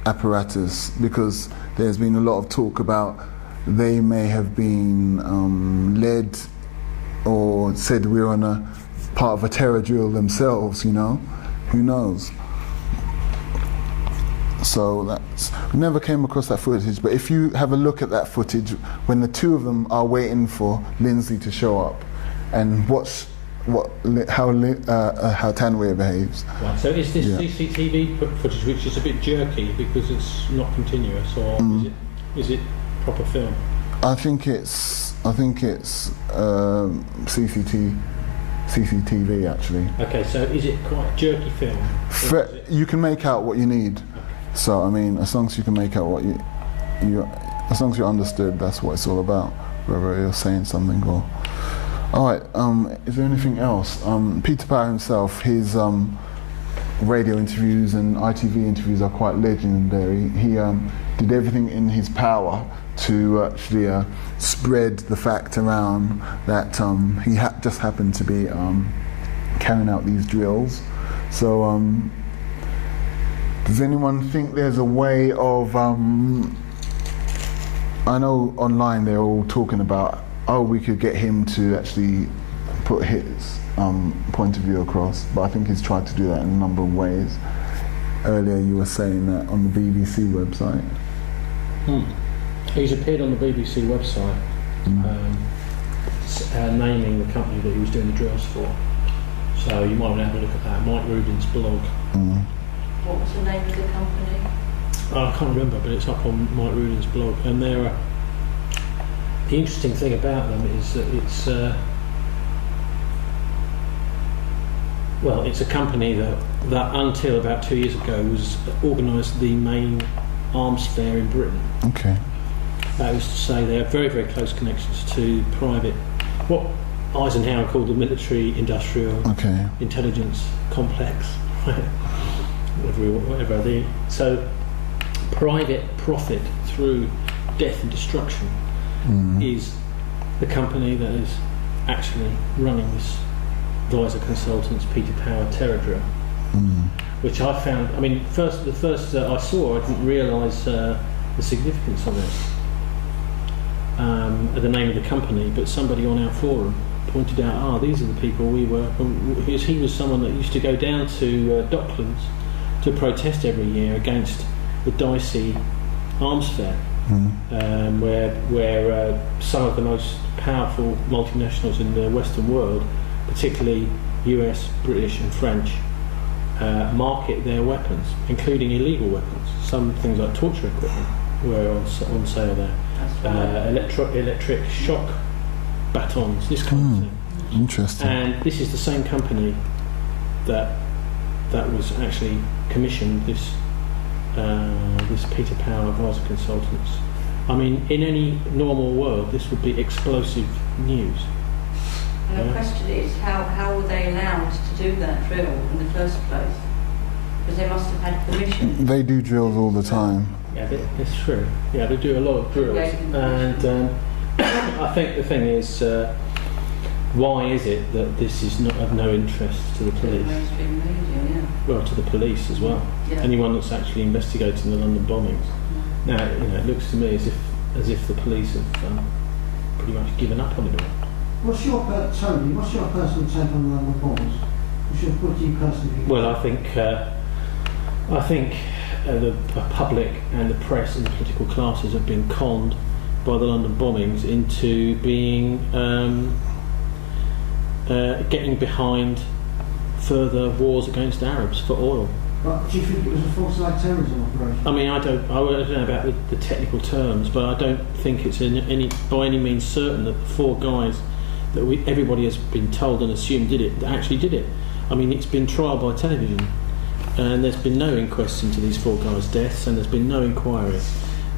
apparatus, because there's been a lot of talk about they may have been led or said we're on a part of a terror drill themselves, you know, who knows. So we never came across that footage, but if you have a look at that footage when the two of them are waiting for Lindsay to show up and watch how Tanweer behaves. Right, so is this CCTV footage which is a bit jerky because it's not continuous, or is it proper film? I think it's CCTV actually. Okay, so is it quite jerky film? You can make out what you need. So I mean, as long as you can make out what you as long as you understood, that's what it's all about. Whether you're saying something or. All right. Is there anything else? Peter Power himself, his radio interviews and ITV interviews are quite legendary. He did everything in his power to actually spread the fact around that he just happened to be carrying out these drills. So does anyone think there's a way of, I know online they're all talking about, oh, we could get him to actually put his point of view across, but I think he's tried to do that in a number of ways. Earlier you were saying that on the BBC website. He's appeared on the BBC website, naming the company that he was doing the drills for. So you might want to have a look at that, Mike Rubin's blog. What was the name of the company? I can't remember, but it's up on Mike Rubin's blog, and they're the interesting thing about them is that it's it's a company that until about 2 years ago organised the main arms fair in Britain. Okay. That is to say, they have very, very close connections to private, what Eisenhower called the military-industrial intelligence complex, whatever. So, private profit through death and destruction is the company that is actually running this Visor Consultants Peter Power terror drill, which I found. I mean, the first I saw, I didn't realise the significance of it, the name of the company. But somebody on our forum pointed out, these are the people we were. He was someone that used to go down to Docklands to protest every year against the dicey arms fair, where some of the most powerful multinationals in the Western world, particularly US, British and French, market their weapons, including illegal weapons. Some things like torture equipment were on sale there. Electric shock batons, this kind of thing. Interesting. And this is the same company that was actually commissioned this Peter Power Visor Consultants. I mean, in any normal world, this would be explosive news. And the question is, how were they allowed to do that drill in the first place? Because they must have had permission. They do drills all the time. Yeah, it's true. Yeah, they do a lot of drills. And I think the thing is, why is it that this is not of no interest to the police? Mainstream media, Well, to the police as well. Yeah. Anyone that's actually investigating the London bombings. Now, it looks to me as if the police have pretty much given up on it all. What's your personal take on the bombs? What do you personally think? Well, I think the public and the press and the political classes have been conned by the London bombings into being getting behind further wars against Arabs for oil. But do you think it was a false flag terrorism operation? I mean, I don't know about the technical terms, but I don't think it's by any means certain that the four guys that everybody has been told and assumed did it, that actually did it. I mean, it's been trialled by television, and there's been no inquest into these four guys' deaths, and there's been no inquiry.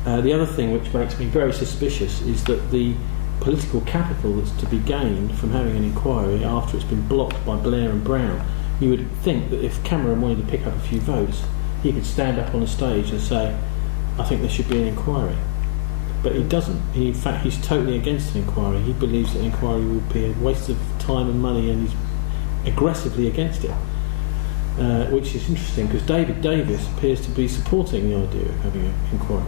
The other thing which makes me very suspicious is that the political capital that's to be gained from having an inquiry after it's been blocked by Blair and Brown, you would think that if Cameron wanted to pick up a few votes, he could stand up on a stage and say, I think there should be an inquiry. But he doesn't. In fact, he's totally against an inquiry. He believes that an inquiry will be a waste of time and money, and he's aggressively against it, which is interesting because David Davis appears to be supporting the idea of having an inquiry.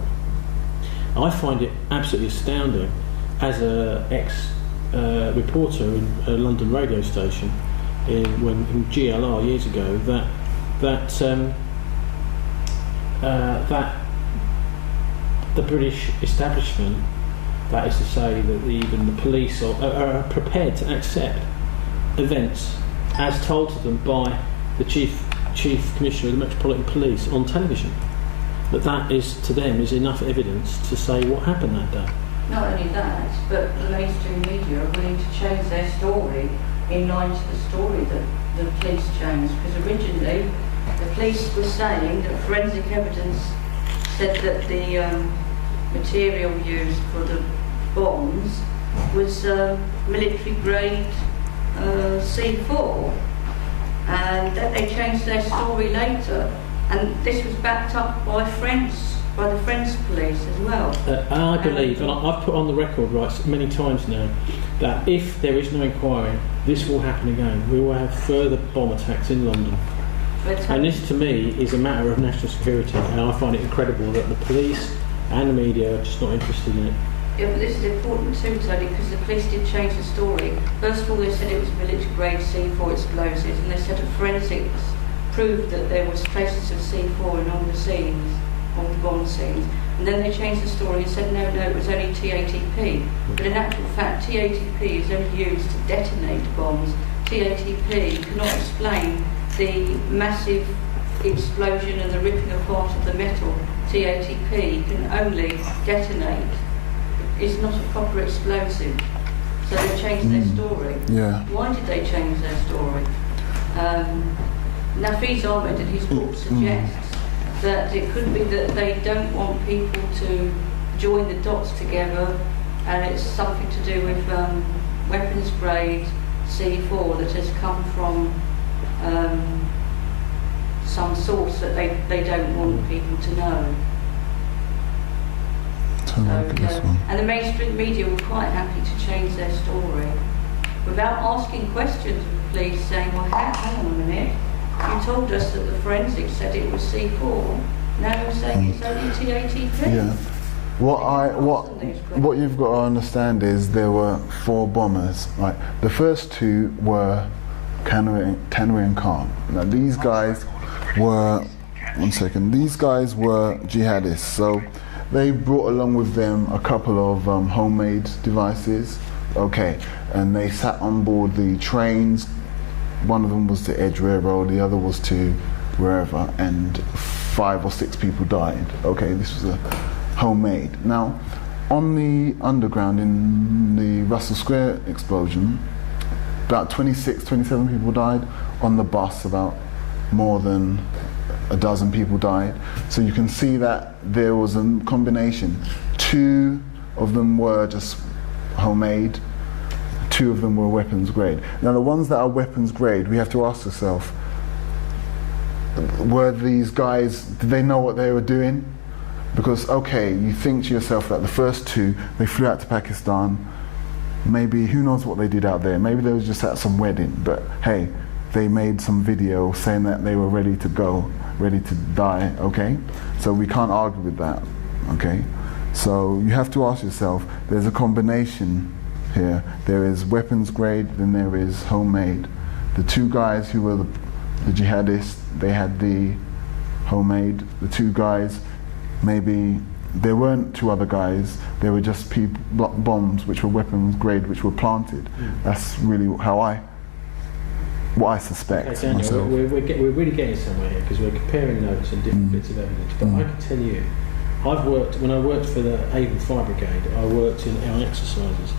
I find it absolutely astounding as an ex-reporter in a London radio station in GLR years ago that the British establishment, that is to say that even the police are prepared to accept events as told to them by the Chief Commissioner of the Metropolitan Police on television. That is, to them, is enough evidence to say what happened that day. Not only that, but the mainstream media are willing to change their story in line to the story that the police changed. Because originally, the police were saying that forensic evidence said that the material used for the bombs was military-grade C4, and that they changed their story later. And this was backed up by the French police as well. I believe, and I've put on the record many times now, that if there is no inquiry, this will happen again. We will have further bomb attacks in London. And this, to me, is a matter of national security, and I find it incredible that the police and the media are just not interested in it. Yeah, but this is important too, Tony, because the police did change the story. First of all, they said it was military-grade C4 explosives, and they said that forensics proved that there was traces of C4 in all the scenes, on the bomb scenes. And then they changed the story and said, no, it was only TATP. But in actual fact, TATP is only used to detonate bombs. TATP cannot explain the massive explosion and the ripping apart of the metal. TATP can only detonate. is not a proper explosive. So they changed their story. Yeah. Why did they change their story? Nafiz Ahmed in his book suggests that it could be that they don't want people to join the dots together, and it's something to do with weapons grade C4 that has come from some source that they don't want people to know. And the mainstream media were quite happy to change their story without asking questions of the police, saying, well, hang on a minute, you told us that the forensics said it was C4, now you're saying it's only TATP. Yeah. What you've got to understand is there were 4 bombers, right? The first 2 were Tanwi and Khan. Now these guys were, these guys were jihadists, so they brought along with them a couple of homemade devices, okay, and they sat on board the trains. One of them was to Edge Railroad, the other was to wherever, and 5 or 6 people died. Okay, this was a homemade. Now, on the underground in the Russell Square explosion, about 26, 27 people died. On the bus, about more than a dozen people died. So you can see that there was a combination. 2 of them were just homemade, 2 of them were weapons grade. Now the ones that are weapons grade, we have to ask ourselves, were these guys, did they know what they were doing? Because, okay, you think to yourself that the first 2, they flew out to Pakistan, maybe, who knows what they did out there, maybe they were just at some wedding, but hey, they made some video saying that they were ready to go, ready to die, okay? So we can't argue with that, okay? So you have to ask yourself, there's a combination here. There is weapons grade, then there is homemade. The 2 guys who were the jihadists, they had the homemade. The 2 guys, maybe there weren't 2 other guys, they were just bombs which were weapons grade, which were planted. That's really what I suspect. Okay, Daniel, myself. we're really getting somewhere here because we're comparing notes and different bits of evidence. But I can tell you, when I worked for the Avon Fire Brigade, I worked in our exercises.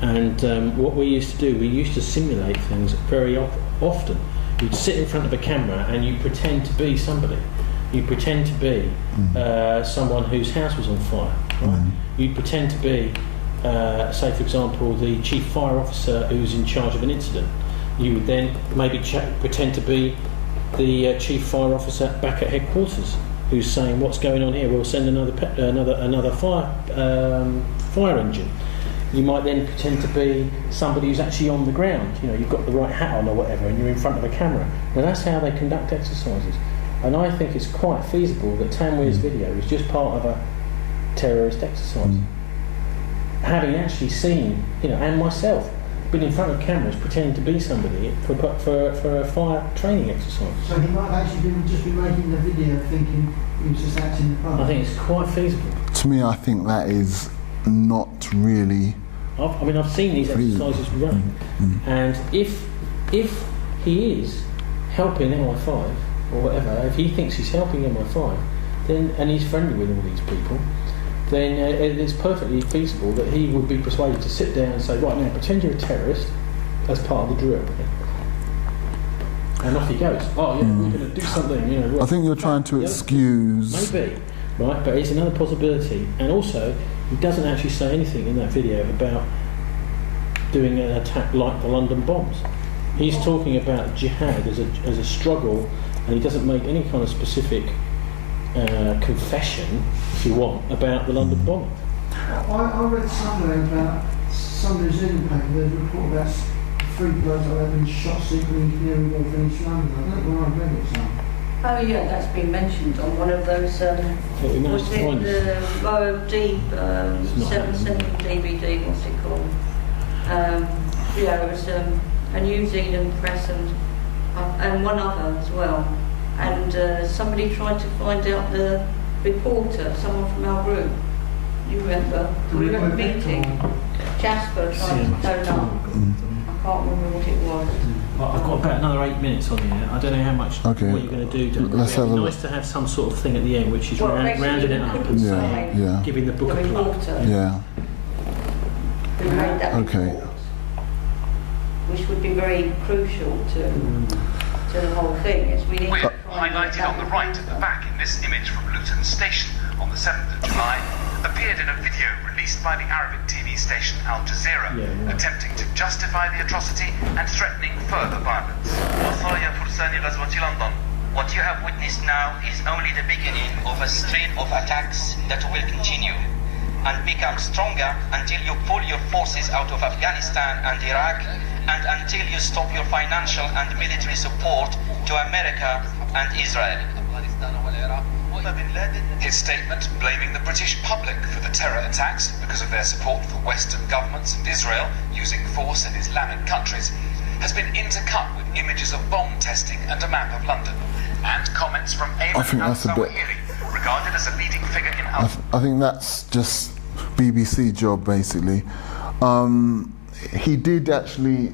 And what we used to do, we used to simulate things very often. You'd sit in front of a camera and you pretend to be somebody. You pretend to be someone whose house was on fire. Right? You'd pretend to be, say for example, the chief fire officer who's in charge of an incident. You would then maybe pretend to be the chief fire officer back at headquarters, who's saying, "What's going on here? We'll send another fire engine." You might then pretend to be somebody who's actually on the ground. You know, you've got the right hat on or whatever, and you're in front of a camera. Now that's how they conduct exercises. And I think it's quite feasible that Tanweer's video is just part of a terrorist exercise. Having actually seen, and myself, been in front of cameras pretending to be somebody for a fire training exercise. So he might have actually just been making the video thinking he was just acting the part. I think it's quite feasible. To me, I think that is not really... I've seen these exercises run, and if he is helping MI5 or whatever, if he thinks he's helping MI5, then and he's friendly with all these people, then it's perfectly feasible that he would be persuaded to sit down and say, right now, pretend you're a terrorist as part of the drill. And off he goes. Oh yeah, we're going to do something. I think you're trying to excuse... Maybe, right? But it's another possibility. And also, he doesn't actually say anything in that video about doing an attack like the London bombs. He's talking about jihad as a struggle, and he doesn't make any kind of specific confession, if you want, about the London bombing. I read somewhere about some Zoom paper, there's a report about 3 blokes that have been shot secretly in Canary Wharf in East London. I don't know where I read it somewhere. Oh yeah, that's been mentioned on one of those, was it the Row of Deep 7-second DVD, what's it called? It was a New Zealand press and one other as well. And somebody tried to find out the reporter, someone from our group. You remember? We were at a meeting. Jasper tried to phone up. I can't remember what it was. Well, I've got about another 8 minutes on here. I don't know how much what you're going to do. Let's have a nice to have some sort of thing at the end, which is rounding it up and saying, giving the book a plug. Yeah. who made that report, which would be very crucial to the whole thing. Is we need We're to highlighted on the right at the back in this image from Luton Station on the 7th of July, appeared in a video released by the Arabic TV station Al Jazeera, attempting to justify the atrocity and threatening further violence. What you have witnessed now is only the beginning of a string of attacks that will continue and become stronger until you pull your forces out of Afghanistan and Iraq, and until you stop your financial and military support to America and Israel. His statement blaming the British public for the terror attacks because of their support for Western governments and Israel using force in Islamic countries has been intercut with images of bomb testing and a map of London, and comments from Ayman al-Zawahiri, regarded as a leading figure in I think that's just BBC job, basically. He did actually.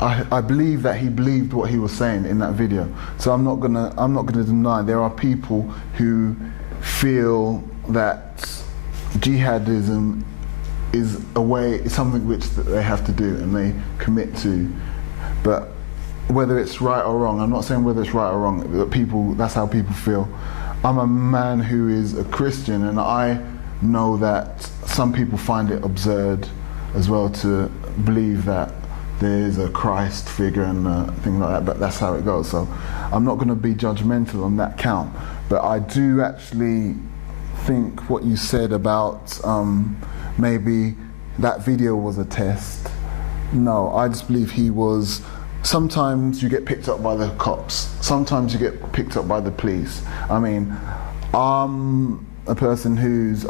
I believe that he believed what he was saying in that video. So I'm not gonna deny there are people who feel that jihadism is something which they have to do and they commit to. But whether it's right or wrong, I'm not saying whether it's right or wrong. That's how people feel. I'm a man who is a Christian, and I know that some people find it absurd as well to believe that there's a Christ figure and things like that, but that's how it goes. So I'm not going to be judgmental on that count. But I do actually think what you said about maybe that video was a test. No, I just believe he was. Sometimes you get picked up by the cops. Sometimes you get picked up by the police. I mean, I'm a person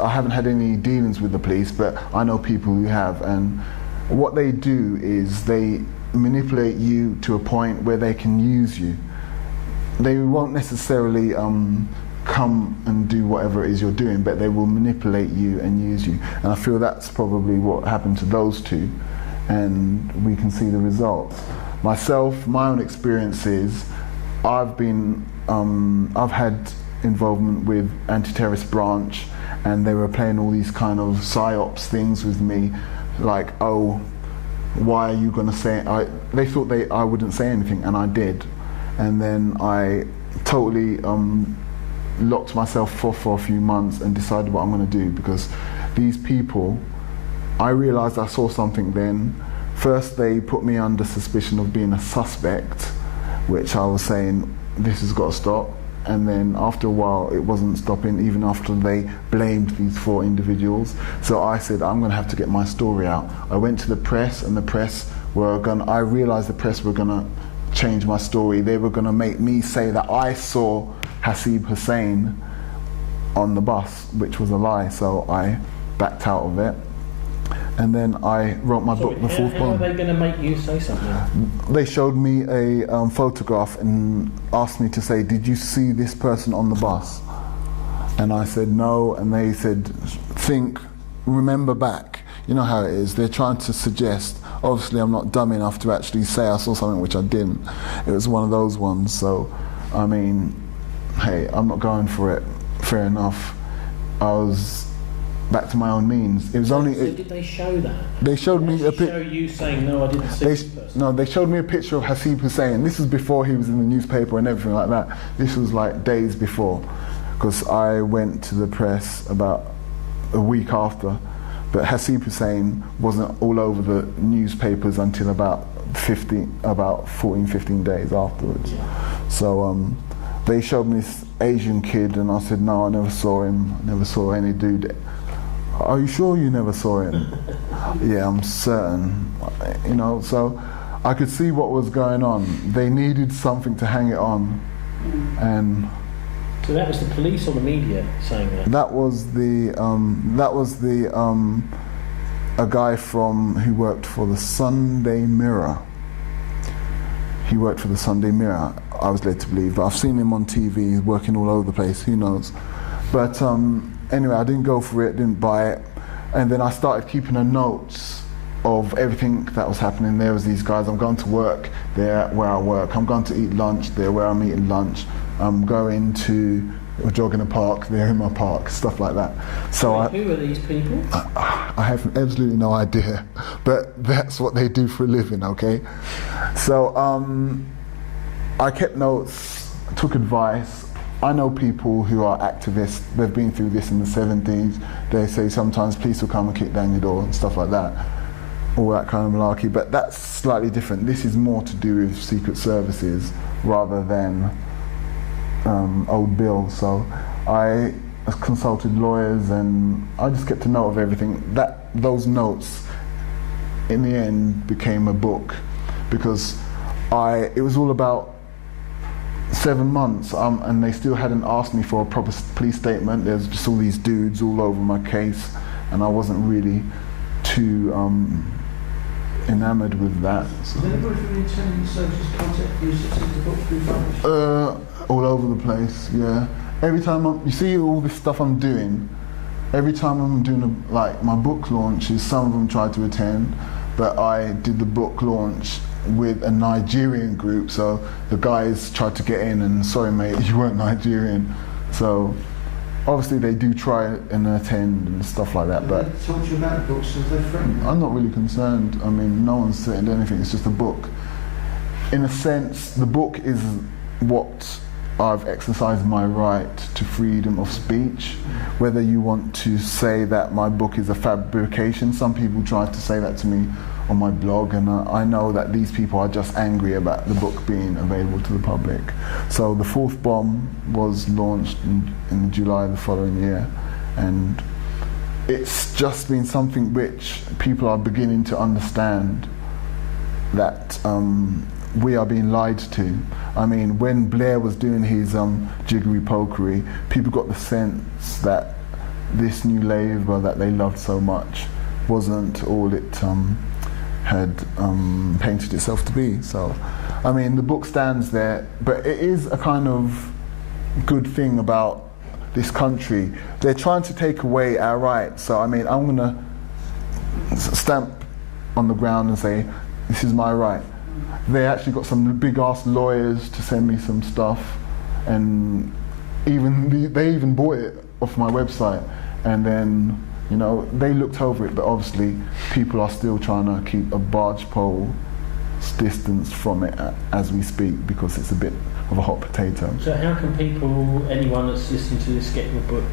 I haven't had any dealings with the police, but I know people who have, and what they do is they manipulate you to a point where they can use you. They won't necessarily come and do whatever it is you're doing, but they will manipulate you and use you. And I feel that's probably what happened to those two, and we can see the results. Myself, my own experiences, I've had involvement with anti-terrorist branch, and they were playing all these kind of psyops things with me, like, oh, why are you going to say it? They thought I wouldn't say anything, and I did. And then I totally locked myself off for a few months and decided what I'm going to do, because these people, I realized I saw something then. First they put me under suspicion of being a suspect, which I was saying, this has got to stop. And then after a while it wasn't stopping, even after they blamed these 4 individuals. So I said, I'm going to have to get my story out. I went to the press, and the press I realized the press were going to change my story. They were going to make me say that I saw Hasib Hussein on the bus, which was a lie. So I backed out of it. And then I wrote my book, The Fourth Bomb. How are they going to make you say something? They showed me a photograph and asked me to say, did you see this person on the bus? And I said no, and they said, remember back. You know how it is, they're trying to suggest. Obviously I'm not dumb enough to actually say I saw something which I didn't. It was one of those ones, so I mean, hey, I'm not going for it. Fair enough. I was back to my own means. It was only. So did they show that? They showed me a picture. Show you saying no, I didn't see this person. No, they showed me a picture of Hasib Hussein. This was before he was in the newspaper and everything like that. This was like days before, because I went to the press about a week after. But Hasib Hussein wasn't all over the newspapers until about 14, 15 days afterwards. Yeah. So they showed me this Asian kid, and I said, no, I never saw him. I never saw any dude. Are you sure you never saw him? Yeah, I'm certain. You know, so I could see what was going on. They needed something to hang it on, and so that was the police or the media saying that? That was a guy who worked for the Sunday Mirror. He worked for the Sunday Mirror, I was led to believe, but I've seen him on TV working all over the place, who knows. But anyway, I didn't go for it, didn't buy it, and then I started keeping a notes of everything that was happening. There was these guys, I'm going to work, they're where I work. I'm going to eat lunch, they're where I'm eating lunch. I'm going to jog in a park, they're in my park, stuff like that. So who are these people? I have absolutely no idea, but that's what they do for a living, okay? So I kept notes, took advice. I know people who are activists, they've been through this in the 70s. They say sometimes police will come and kick down your door and stuff like that. All that kind of malarkey, but that's slightly different. This is more to do with secret services rather than old Bill. So I consulted lawyers and I just kept a note of everything. Those notes in the end became a book, because it was all about 7 months and they still hadn't asked me for a proper police statement. There's just all these dudes all over my case and I wasn't really too enamored with that. So. Did anybody from the intelligence services contact you since the book's been published? All over the place, yeah. Every time you see all this stuff I'm doing, every time I'm doing my book launches, some of them try to attend, but I did the book launch with a Nigerian group, so the guys tried to get in and sorry mate, you weren't Nigerian. So obviously they do try and attend and stuff like that. But they told you about the books, as they're friendly? I'm not really concerned. I mean, no one's threatened anything, it's just a book. In a sense, the book is what I've exercised my right to freedom of speech. Whether you want to say that my book is a fabrication, some people try to say that to me on my blog, and I know that these people are just angry about the book being available to the public. So the fourth bomb was launched in July the following year, and it's just been something which people are beginning to understand that we are being lied to. I mean, when Blair was doing his jiggery pokery, people got the sense that this new Labour that they loved so much wasn't all it had painted itself to be. So, I mean, the book stands there, but it is a kind of good thing about this country. They're trying to take away our rights. So, I mean, I'm gonna stamp on the ground and say, this is my right. They actually got some big-ass lawyers to send me some stuff, and they even bought it off my website, and then, you know, they looked over it, but obviously people are still trying to keep a barge pole distance from it as we speak, because it's a bit of a hot potato. So how can people, anyone that's listening to this, get your book?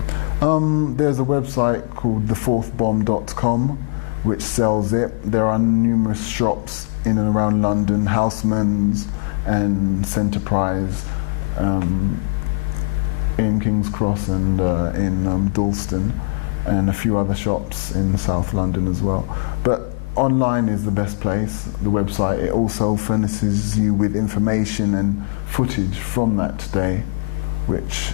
There's a website called thefourthbomb.com which sells it. There are numerous shops in and around London, Houseman's and Centerprise, in King's Cross and in Dalston, and a few other shops in South London as well. But online is the best place, the website. It also furnishes you with information and footage from that day, which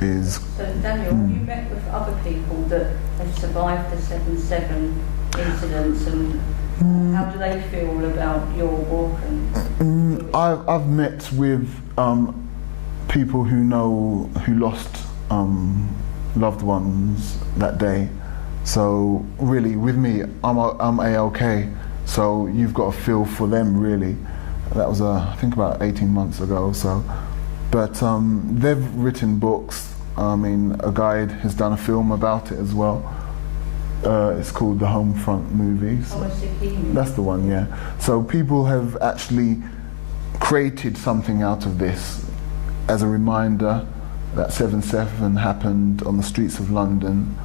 is... So Daniel, have you met with other people that have survived the 7/7 incidents, and how do they feel about your work? And I've met with people who lost loved ones that day. So really, with me, I'm A-OK. So you've got to feel for them, really. That was I think about 18 months ago. So, but they've written books. I mean, a guide has done a film about it as well. It's called the Homefront Movie. So that's the one, yeah. So people have actually created something out of this as a reminder that 7/7 happened on the streets of London,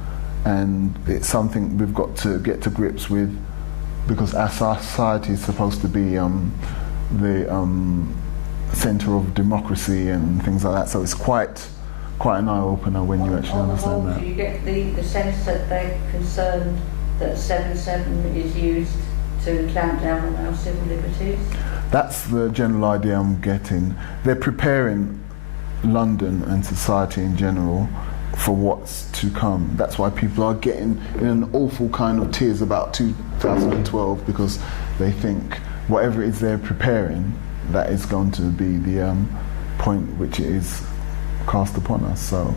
and it's something we've got to get to grips with, because our society is supposed to be the centre of democracy and things like that. So it's quite an eye-opener when you actually understand that. Do you get the sense that they're concerned that 7/7 is used to clamp down on our civil liberties? That's the general idea I'm getting. They're preparing London and society in general for what's to come. That's why people are getting in an awful kind of tears about 2012, because they think whatever it is they're preparing, that is going to be the point which it is cast upon us. So